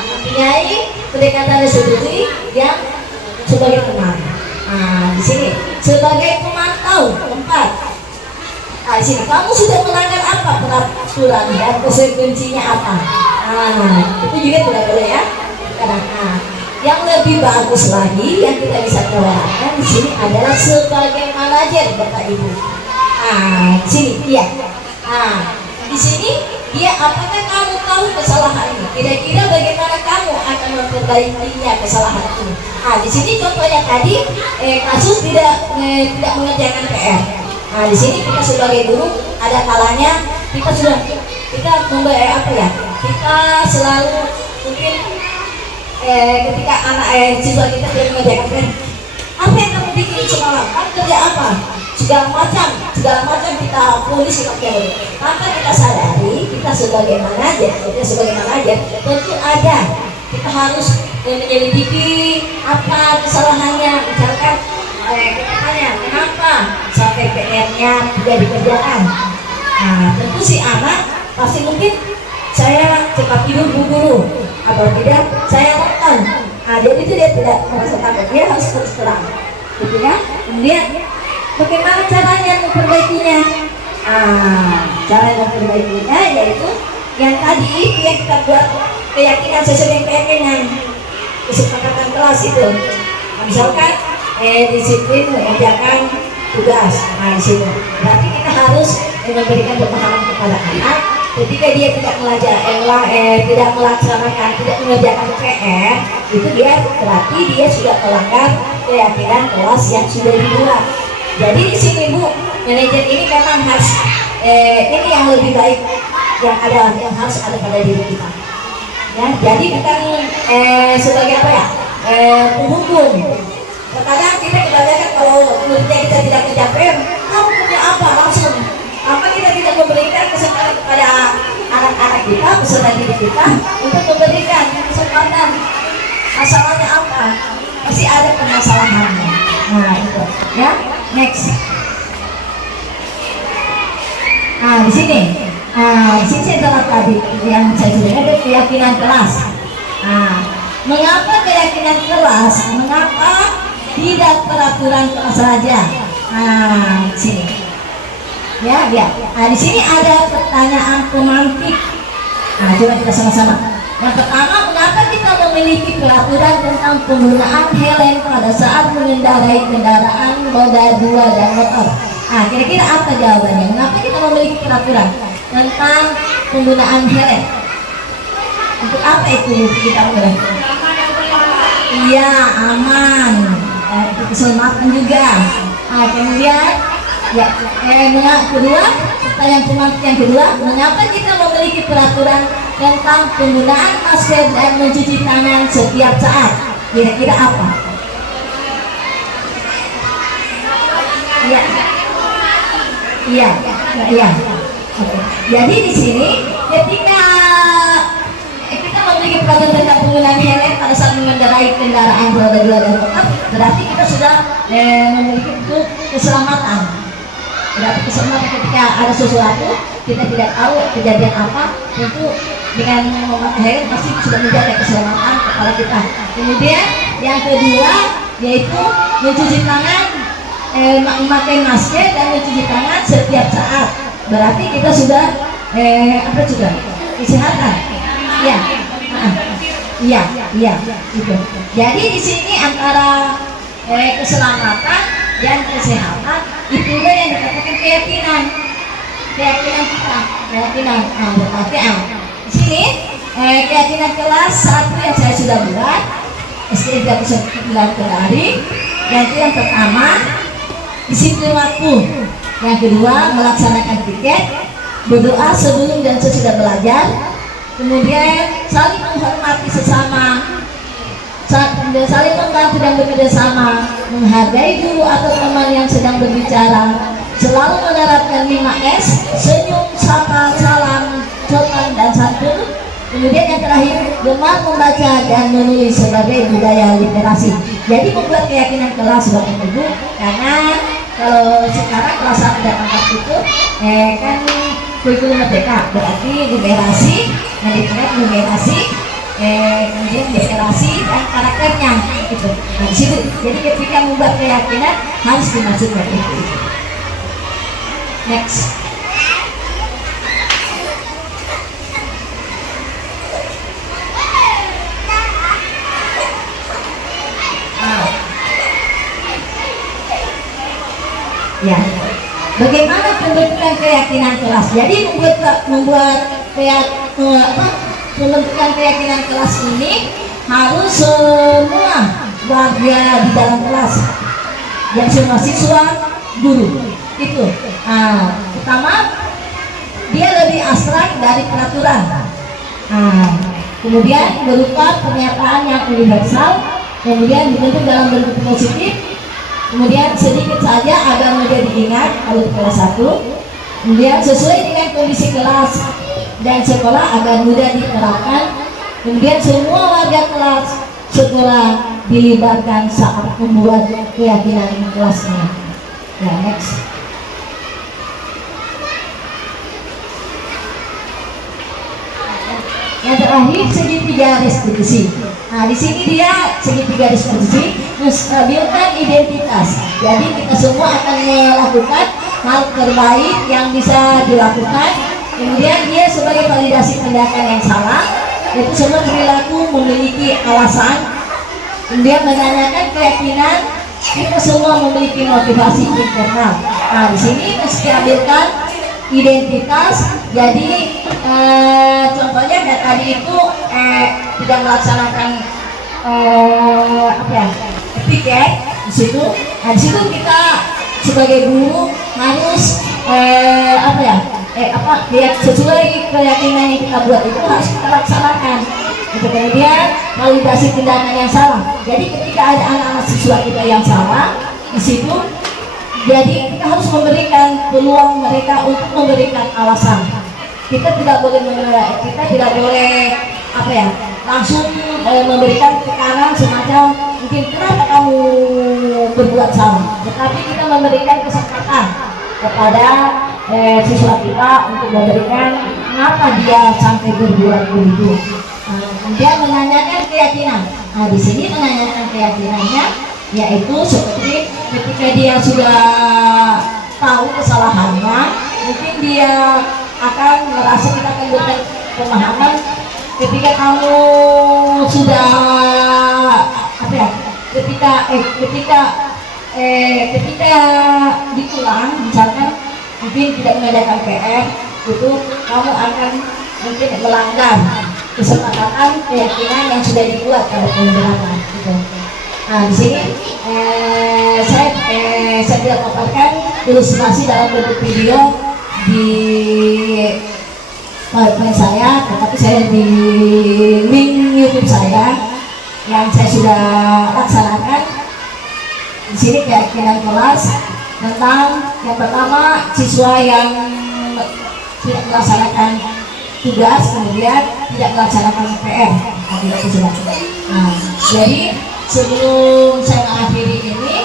mempunyai pendekatan restitusi yang sebagai teman. Nah, di sini sebagai pemantau 4. Nah, di sini kamu sudah melanggar apa peraturan dan konsekuensinya apa. Nah, itu juga tidak boleh ya. Nah, yang lebih bagus lagi yang kita bisa tawarkan di sini adalah sebagai manajer, Bapak Ibu. Nah, di sini dia. Nah, di sini dia, apakah kamu tahu kesalahan ini? Kira-kira bagaimana kamu akan memperbaikinya kesalahan ini? Nah, di sini contohnya tadi kasus tidak mengerjakan PR. Nah, di sini kita sebagai guru ada kalanya kita kita selalu mungkin ketika anak siswa kita tidak mengerjakan PR, apa yang kamu bikin semalam? Kamu kerja apa? Segala macam kita tulis, kita kirim. Maka kita sadari kita sebagai manajer tentu ada, kita harus menyelidiki apa kesalahannya. Misalkan kita tanya kenapa sampai PR-nya tidak dikerjakan. Nah, tentu si anak pasti mungkin saya cepat tidur bu guru, atau tidak saya nonton. Nah, jadi itu dia tidak merasa takut, dia harus terus terang, gitu ya. Kemudian bagaimana caranya memperbaikinya? Cara memperbaikinya yaitu yang tadi itu yang kita buat keyakinan sesuai dengan keyakinan kesepakatan kelas itu. Nah, misalkan disiplin mengerjakan tugas. Nah, di situ berarti kita harus memberikan pemahaman kepada anak ketika dia tidak tidak melaksanakan, tidak mengerjakan PR, itu dia berarti dia sudah melanggar keyakinan kelas yang sudah dibuat. Jadi di sini Bu, manajer ini memang harus ini yang lebih baik yang harus ada pada diri kita. Ya, jadi bukan sebagai apa ya? Penghukum. Terkadang kita kebanyakan kalau muridnya kita tidak kerja PR, kamu kerja apa langsung? Apa kita tidak memberikan kesempatan kepada anak-anak kita, peserta didik kita untuk memberikan kesempatan. Masalahnya apa? Pasti ada permasalahannya. Nah, itu ya. Next. Di sini saya telah tadi yang saya sebutkan ada keyakinan kelas. Mengapa keyakinan kelas? Mengapa tidak peraturan kelas saja? Di sini. Ya. Di sini ada pertanyaan pemantik. Coba kita sama-sama. Yang pertama, mengapa kita memiliki peraturan tentang penggunaan helm pada saat mengendarai kendaraan roda 2 dan motor. Nah, kira-kira apa jawabannya? Mengapa kita memiliki peraturan tentang penggunaan helm? Untuk apa itu kita mulai? Iya, aman. Itu keselamatan juga. Nah, kemudian ya, kedua, yang kedua, mengapa kita memiliki peraturan tentang penggunaan masker dan mencuci tangan setiap saat? Kira-kira apa? Iya, iya, iya. Oke. Jadi di sini ketika kita memiliki peraturan tentang penggunaan helm pada saat mengendarai kendaraan roda 2 dan motor, berarti kita sudah memiliki untuk keselamatan. Berarti keselamatan ketika ada sesuatu kita tidak tahu kejadian apa, tentu dengan memakai helm pasti sudah menjaga keselamatan kepala kita. Kemudian yang kedua yaitu mencuci tangan, memakai masker dan mencuci tangan setiap saat. Berarti kita sudah apa juga kesehatan. Iya, iya, iya, itu. Jadi di sini antara keselamatan dan kesehatan itulah yang dikatakan keyakinan kita, keyakinan. Berarti di sini keyakinan kelas 1 yang saya sudah buat SD 39 Kendari. Yang pertama disiplin waktu, yang kedua melaksanakan piket, berdoa sebelum dan sesudah belajar, kemudian saling menghormati sesama, saling membantu dan bekerja sama, menghargai guru atau teman yang sedang berbicara, selalu menerapkan 5S, senyum, sapa, salam, sopan dan santun. Kemudian yang terakhir, gemar membaca dan menulis sebagai budaya literasi. Jadi membuat keyakinan kelas Bapak Ibu, karena kalau sekarang kelas 1 dan 4 itu kan kurikulum merdeka, berarti numerasi, numerasi, kemudian literasi dan karakternya gitu. Nah, disitu. Jadi ketika membuat keyakinan harus dimasukkan itu. Next. Ya, bagaimana pembentukan keyakinan kelas? Jadi pembentukan keyakinan kelas ini harus semua warga di dalam kelas, dan semua siswa, guru itu. Pertama dia lebih abstrak dari peraturan. Kemudian berupa pernyataan yang universal, kemudian dibentuk dalam bentuk positif. Kemudian sedikit saja agar mudah diingat kalau kelas 1. Kemudian sesuai dengan kondisi kelas dan sekolah agar mudah diterapkan. Kemudian semua warga kelas sekolah dilibatkan saat membuat keyakinan kelasnya. Ya, next. Yang terakhir segitiga restitusi. Nah, di sini dia segitiga restitusi menstabilkan identitas. Jadi kita semua akan melakukan hal terbaik yang bisa dilakukan. Kemudian dia sebagai validasi tindakan yang salah, itu semua perilaku memiliki alasan. Kemudian menanyakan keyakinan, kita semua memiliki motivasi internal. Nah, di sini menstabilkan identitas. Jadi contohnya kayak tadi itu tidak melaksanakan piket di situ. Nah, di situ kita sebagai guru harus sesuai keyakinan yang kita buat itu harus kita laksanakan. Kemudian validasi tindakan yang salah. Jadi ketika ada anak-anak siswa kita yang salah di situ, jadi kita harus memberikan peluang mereka untuk memberikan alasan. Kita tidak boleh langsung memberikan tekanan semacam mungkin kenapa kamu berbuat salah. Tetapi kita memberikan kesempatan kepada siswa kita untuk memberikan mengapa dia sampai berbuat begitu. Kemudian menanyakan keyakinan. Nah, di sini menanyakan keyakinannya yaitu seperti ketika dia sudah tahu kesalahannya, mungkin dia akan merasa kita akan berikan pemahaman ketika kamu sudah ketika dikulang misalkan mungkin tidak mengadakan PR itu kamu akan mungkin melanggar kesepakatan keyakinan yang sudah dibuat pada penjelasan gitu. Nah di sini saya tidak paparkan ilustrasi dalam bentuk video di PowerPoint saya, tetapi saya di link YouTube saya yang saya sudah laksanakan. Di sini keyakinan kelas tentang yang pertama siswa yang tidak melaksanakan tugas, kemudian tidak melaksanakan PR. Nah, jadi sebelum saya mengakhiri ini,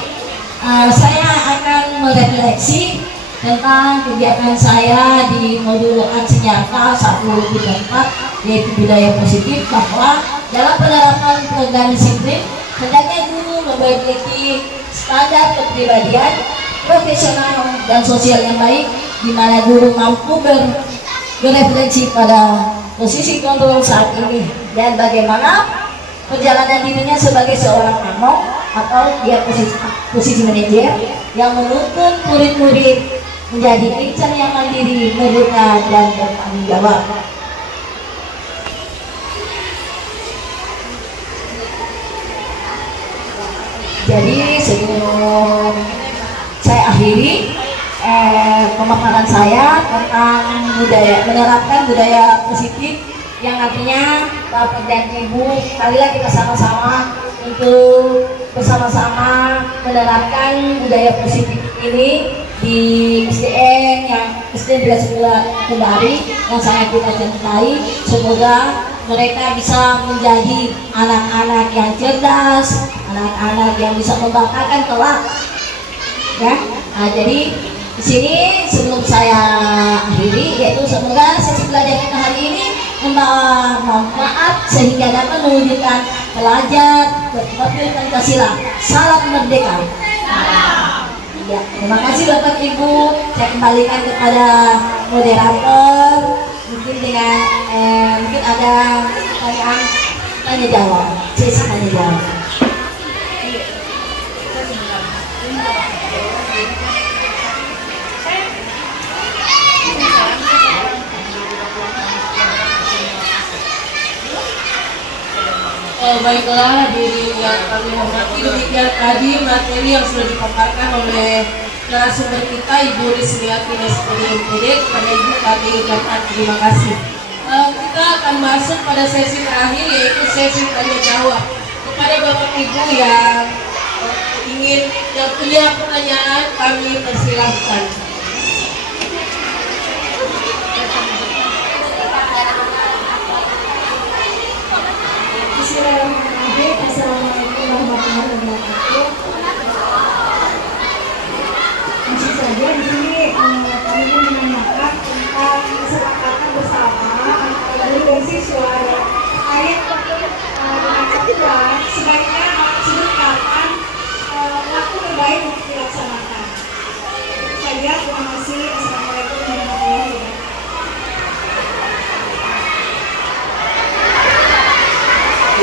saya akan merefleksi tentang kegiatan saya di modul aksi nyata 1-4 yaitu budaya positif, bahwa dalam penerapan program disiplin hendaknya guru memiliki standar kepribadian profesional dan sosial yang baik, di mana guru mampu berefleksi pada posisi kontrol saat ini dan bagaimana perjalanan dirinya sebagai seorang among atau dia posisi manajer yang menuntun murid-murid menjadi insan yang mandiri, merdeka, dan bertanggung jawab. Jadi sebelum saya akhiri pemaparan saya tentang menerapkan budaya positif, yang artinya Bapak dan Ibu, marilah kita sama-sama untuk bersama-sama menerapkan budaya positif ini di SDN yang SDN Belasungguh Kendari yang sangat kita cintai. Semoga mereka bisa menjadi anak-anak yang cerdas, anak-anak yang bisa membanggakan kelak. Ya, nah, jadi di sini sebelum saya akhiri, yaitu semoga sesi belajar kita hari ini membawa manfaat sehingga dapat mewujudkan pelajar berprofil Pancasila. Salam merdeka. Ya, terima kasih Bapak Ibu. Saya kembalikan kepada moderator. Mungkin dengan mungkin ada pertanyaan tanya jawab, sesi tanya jawab. Baiklah hadirin yang kami hormati, demikian tadi materi yang sudah dipaparkan oleh narasumber kita Ibu Risliati SPD MPD. Kepada Ibu kami ucapkan terima kasih. Kita akan masuk pada sesi terakhir, yaitu sesi tanya jawab. Kepada Bapak Ibu yang punya pertanyaan, kami persilahkan. Assalamualaikum warahmatullahi wabarakatuh. Masih saja di sini kami menanyakan tentang kesepakatan bersama antara guru dan siswa terkait dengan aturan sebaiknya sudut kapan waktu terbaik untuk dilaksanakan. Itu saja, terima kasih. Assalamualaikum warahmatullahi wabarakatuh.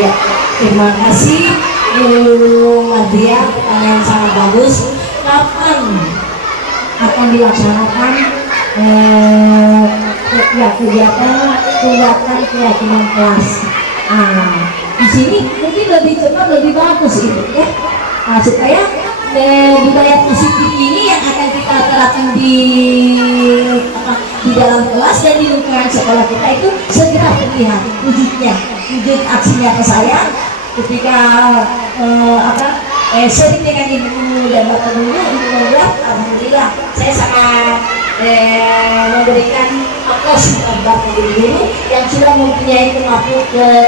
Ya, terima kasih Bu Madria, pertanyaan sangat bagus. Kapan akan dilaksanakan kegiatan keyakinan kelas? Di sini mungkin lebih cepat lebih bagus itu ya, supaya budaya positif ini yang akan kita terapkan di dalam kelas dan di lingkungan sekolah kita itu segera terlihat wujud aksinya ke saya ketika sering dengan Ibu dan Bapak dulu untuk membuat. Alhamdulillah saya sangat memberikan aplaus kepada Bapak Guru yang sudah mempunyai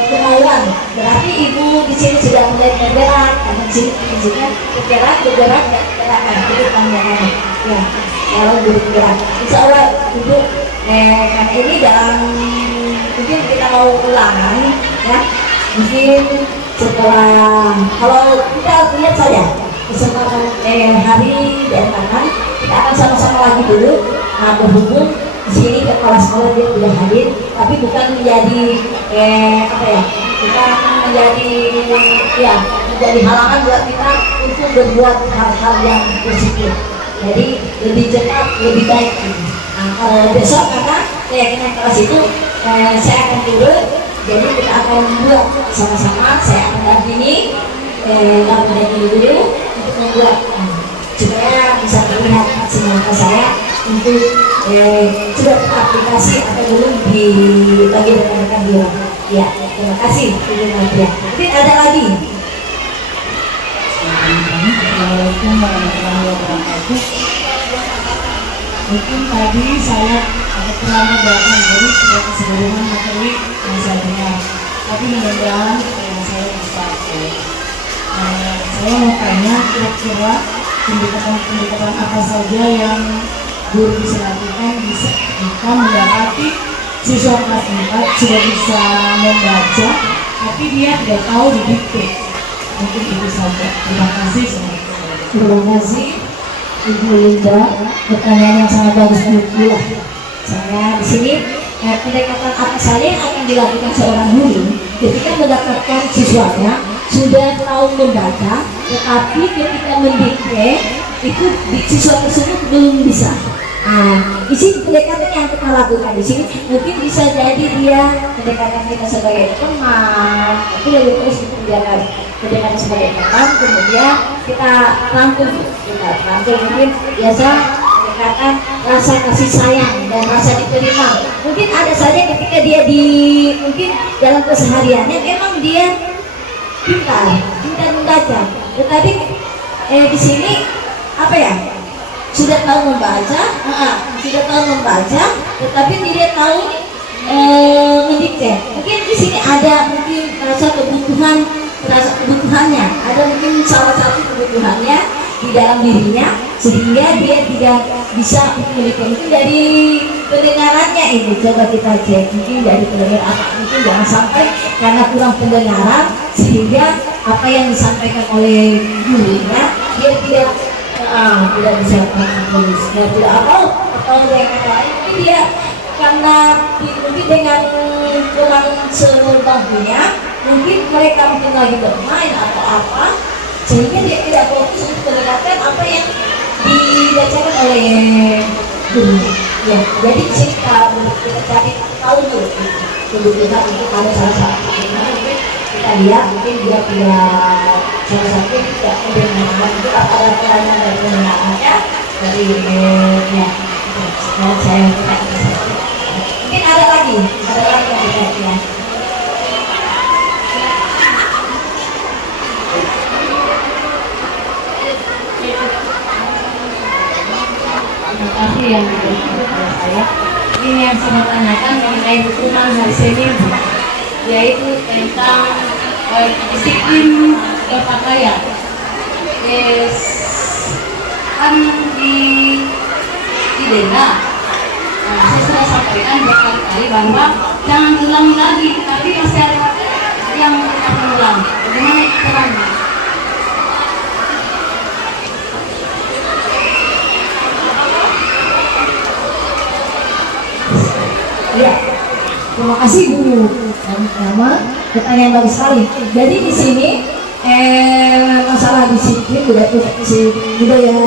kemauan. Berarti Ibu di sini sudah mulai bergerak, karena di sini bergerak dan gerakan itu pandangannya. Ya, kalau bergerak, insya Allah Ibu karena ini dalam mungkin kita mau ulangan ya, mungkin setelah kalau kita lihat saja kesempatan hari dan kapan kita akan sama-sama lagi dulu berhubung di sini kepala sekolah dia sudah hadir, tapi bukan menjadi bukan menjadi menjadi halangan buat kita untuk berbuat hal-hal yang positif. Jadi lebih cepat, lebih baik. Nah, kalau besok karena keyakinan keras itu saya akan turun, jadi kita akan membuat sama-sama. Saya akan dampingi langkah dulu untuk membuat supaya bisa terlihat semangat saya untuk sudah teraplikasi atau belum di bagi rekan-rekan di luar. Ya, terima kasih. Mungkin ada lagi. Assalamualaikum warahmatullahi wabarakatuh. Mungkin tadi saya agak terlambat datang, jadi tidak keseluruhan materi yang saya dengar. Tapi mudah-mudahan saya bisa. Saya mau tanya kira-kira pendekatan apa saja yang guru bisa lakukan bisa jika mendapati siswa kelas 4 sudah bisa membaca, tapi dia tidak tahu didikte. Mungkin itu saja. Terima kasih. Terima kasih Ibu Linda, pertanyaan yang sangat bagus pula. Saya di sini pendekatan apa saja yang akan dilakukan seorang guru ketika mendapatkan siswanya sudah tahu membaca, tetapi ketika mendikte itu siswa tersebut belum bisa. Nah, di sini pendekatan yang kita lakukan di sini mungkin bisa jadi dia pendekatan kita sebagai teman, tapi lebih terus pendekatan sebagai teman, kemudian kita rangkul mungkin biasa pendekatan rasa kasih sayang dan rasa diterima. Mungkin ada saja ketika dia mungkin dalam kesehariannya memang dia pintar membaca, tetapi di sini apa ya? Sudah tahu membaca, tetapi tidak tahu mendikte. Mungkin di sini ada mungkin rasa kebutuhannya, ada mungkin salah satu kebutuhannya di dalam dirinya sehingga dia tidak bisa mendikte. Mungkin dari pendengarannya ini coba kita cek, mungkin dari pendengar apa, mungkin jangan sampai karena kurang pendengaran sehingga apa yang disampaikan oleh gurunya dia tidak bisa menulis, tidak atau dengan lain mungkin dia karena mungkin dengan kurang sebagainya mungkin mereka mungkin lagi bermain atau apa sehingga dia tidak fokus untuk mendengarkan apa yang dibacakan oleh guru. Ya, jadi di sini kita cari tahu dulu kebutuhan itu ada salah satu kita lihat mungkin dia tidak salah satu tidak mendengarkan itu ada pelajaran dari pendengarannya dari ya saya mungkin ada lagi yang kita lihat. Terima kasih yang diberikan saya. Ini yang saya tanyakan mengenai hukuman hari Senin, yaitu tentang disiplin berpakaian. Kan di denda, saya sudah sampaikan berkali-kali bahwa jangan ulangi lagi, tapi masih ada yang akan ulang. Bagaimana caranya? Ya, terima kasih Bu. Pertama, pertanyaan bagus sekali. Jadi di sini masalah disiplin budaya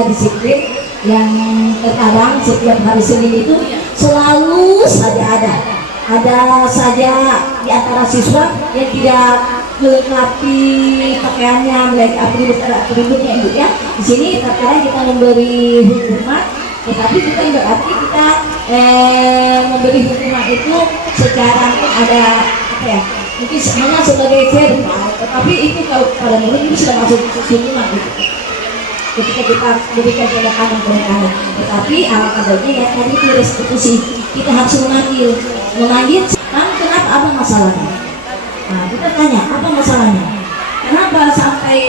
disiplin yang terkadang setiap hari Senin itu selalu saja ada saja di antara siswa yang tidak melengkapi pakaiannya, melengkapi atributnya Ibu ya. Di sini terkadang kita memberi hukuman, tetapi bukan berarti kita memberi hukuman itu secara ada apa ya? Mungkin hanya sebagai verbal, tetapi itu kalau pada murid itu sudah masuk hukuman gitu. Ketika kita berikan penekanan, tetapi alangkah baiknya ya tadi itu restitusi. Kita harus memanggil, kenapa apa masalahnya? Nah, kita tanya apa masalahnya? Kenapa sampai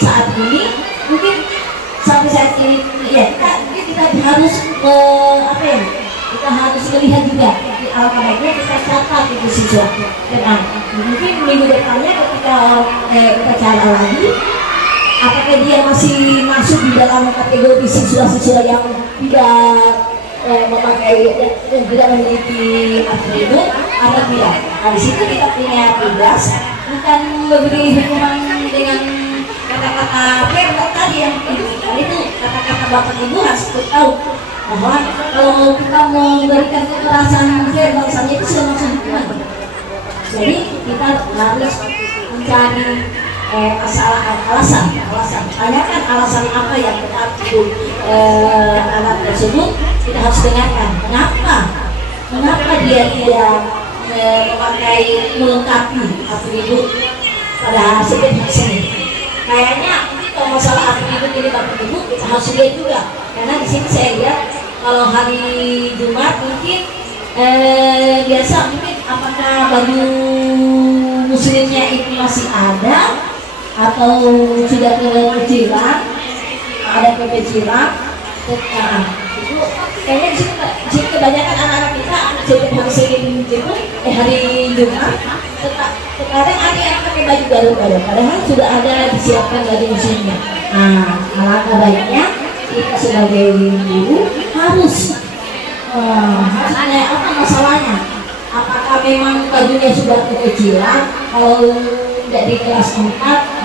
saat ini mungkin sampai saat ini ya kita harus apa ya? Kita harus melihat juga di alangkah baiknya kita catat itu siswa dan mungkin minggu depannya ketika kita cari lagi apakah dia masih masuk di dalam kategori siswa-siswa yang tidak memakai dan tidak memiliki atribut atau tidak. Nah, di situ kita punya tugas bukan memberi hukuman dengan kata-kata verbal tadi yang itu kata-kata bapak ibu harus tahu bahwa kalau kita memberikan kekerasan verbal saja itu sudah masuk hukuman. Jadi kita harus mencari alasan. Tanyakan alasan apa yang tetap itu anak tersebut kita harus dengarkan. Kenapa dia tidak memakai melengkapi atribut pada sebenarnya sini? Kayaknya kalau masalah atribut ini bapak ibu kita harus lihat juga, karena di sini saya lihat kalau hari Jumat mungkin biasa mungkin apakah baju muslimnya itu masih ada atau sudah kecilan, ada kekecilan. Itu kayaknya di sini kebanyakan anak-anak kita setiap hari Senin itu hari Jumat terkadang ada yang pakai baju baru padahal sudah ada disiapkan baju muslimnya. Alangkah baiknya kita sebagai guru harus tanya apa masalahnya. Apakah memang bajunya sudah kekecilan? Kalau tidak di kelas 4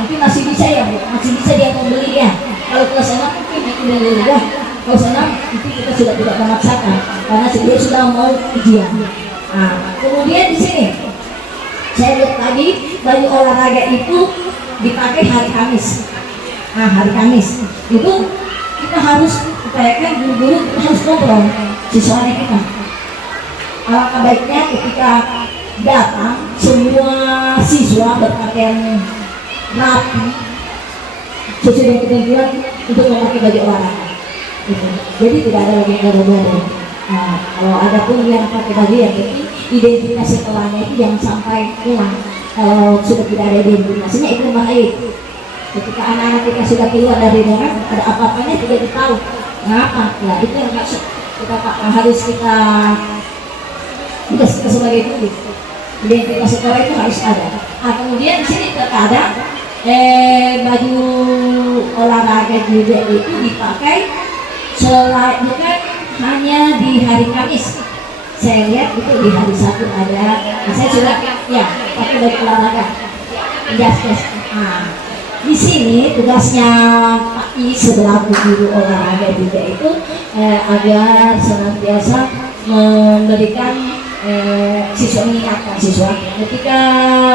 mungkin masih bisa ya Bu, masih bisa dia membeli ya. Kalau kelas 6 mungkin itu mudah. Kalau senang itu kita sudah tidak memaksakan karena dia sudah mau ujian. Kemudian di sini saya lihat tadi baju olahraga itu dipakai hari Kamis. Hari Kamis itu kita harus upayakan guru-guru harus kontrol siswanya kita. Alangkah baiknya ketika datang semua siswa berpakaian rapi sesuai dengan ketentuan untuk memakai baju olahraga. Jadi tidak ada lagi gado-gado. Kalau ada pun yang pakai baju yang penting identitas sekolahnya itu jangan sampai hilang. Kalau sudah tidak ada identitasnya itu bahaya. Ketika anak-anak kita sudah keluar dari rumah ada apa-apanya tidak ditahu. Kenapa? Ya itu yang maksud kita harus kita sebagai guru. Identitas sekolah itu harus ada. Kemudian di sini terkadang baju olahraga juga itu dipakai bukan hanya di hari Kamis. Saya lihat itu di hari Sabtu ada. Saya sudah ya pakai baju olahraga. Di sini tugasnya Pak I selaku guru olahraga juga itu agar senantiasa memberikan siswa, mengingatkan siswa ketika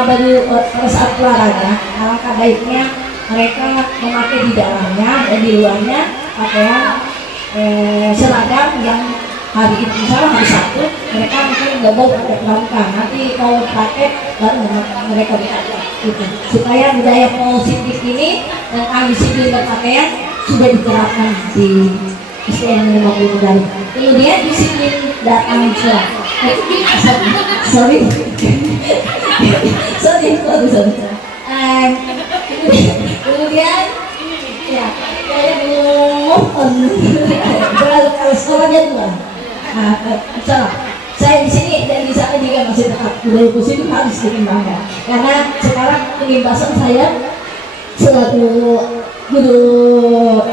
baju pada saat olahraga alangkah baiknya mereka memakai di dalamnya dan di luarnya pakaian seragam yang hari itu misalnya hari Sabtu mereka mungkin nggak mau pakai pramuka, nanti kalau pakai baru mereka diajak gitu. Supaya budaya positif ini tentang disiplin berpakaian sudah diterapkan di SDN 50 dari. Kemudian disiplin datang sekolah. Sorry. Kemudian ya saya belum kalau sekolahnya tuh salah. Saya di sini dan di sana juga masih tetap budaya positif harus dikembangkan karena sekarang penyimbasan saya selaku guru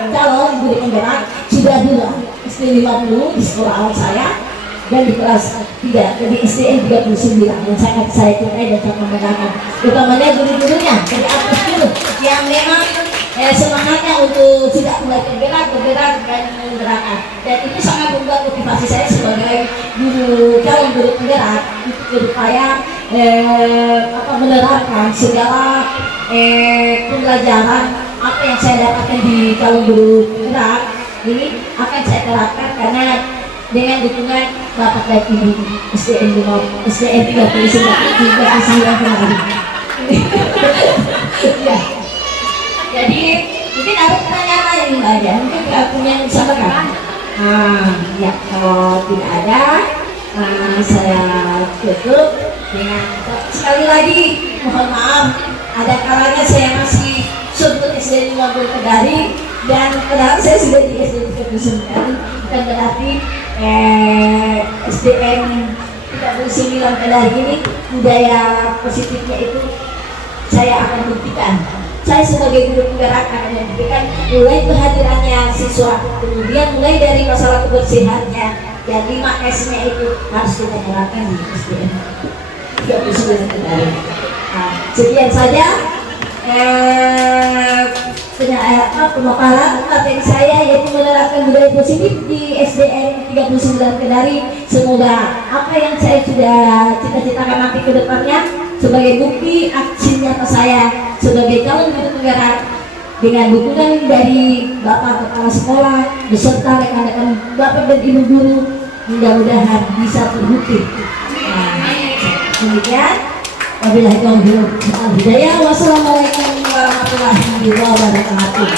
calon guru penggerak sudah 2 SD 50 di sekolah awal saya dan di kelas 3 jadi SDN 39 yang sangat saya cintai dan sangat membanggakan utamanya guru-gurunya dari atas dulu yang memang semangatnya untuk tidak mulai bergerak dan menggerakkan dan itu sangat membuat motivasi saya sebagai guru calon guru penggerak untuk berupaya menerapkan segala pembelajaran apa yang saya dapatkan di calon guru penggerak ini akan saya terapkan karena dengan dukungan Bapak dan Ibu SDN 39 ya. Jadi mungkin ada pertanyaan lain Mbak ya, mungkin nggak punya yang disampaikan. Ya kalau tidak ada, saya tutup dengan sekali lagi mohon maaf ada kalanya saya masih sebut SD 50 Kendari dan padahal saya sudah di SD 39 bukan berarti SDN 39 Kendari ini budaya positifnya itu saya akan buktikan. Saya sebagai guru penggerak akan membuktikan mulai kehadirannya siswa, kemudian mulai dari masalah kebersihannya dan 5S-nya itu harus kita terapkan di SDN 39 Kendari. Sekian saja. pemaparan materi saya yaitu menerapkan budaya positif di SDN 39 Kendari. Semoga apa yang saya sudah cita-citakan nanti ke depannya sebagai bukti aksi nyata saya sebagai calon guru penggerak dengan dukungan dari Bapak Kepala Sekolah beserta rekan-rekan Bapak dan Ibu guru, mudah-mudahan bisa terbukti. Demikian, wabillahi taufiq wal hidayah. Wassalamualaikum warahmatullahi wabarakatuh.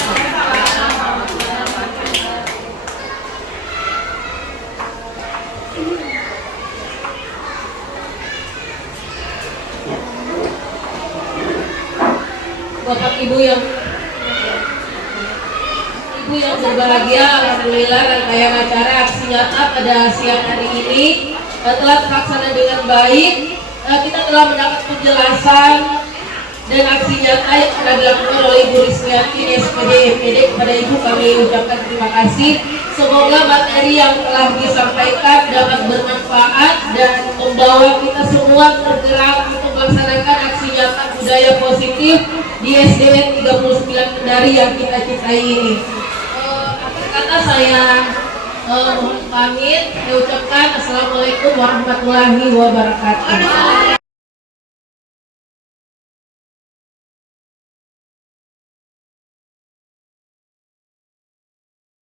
Bapak Ibu yang berbahagia, alhamdulillah rangkaian acara aksi nyata pada siang hari ini telah terlaksana dengan baik. Kita telah mendapat penjelasan dan aksi nyata yang telah dilakukan oleh Ibu Rismiati SPD MPD. Kepada Ibu kami ucapkan terima kasih. Semoga materi yang telah disampaikan dapat bermanfaat dan membawa kita semua tergerak untuk melaksanakan aksi nyata budaya positif di SDN 39 Kendari yang kita cintai ini. Akhir kata saya mohon pamit. Saya ucapkan assalamualaikum warahmatullahi wabarakatuh.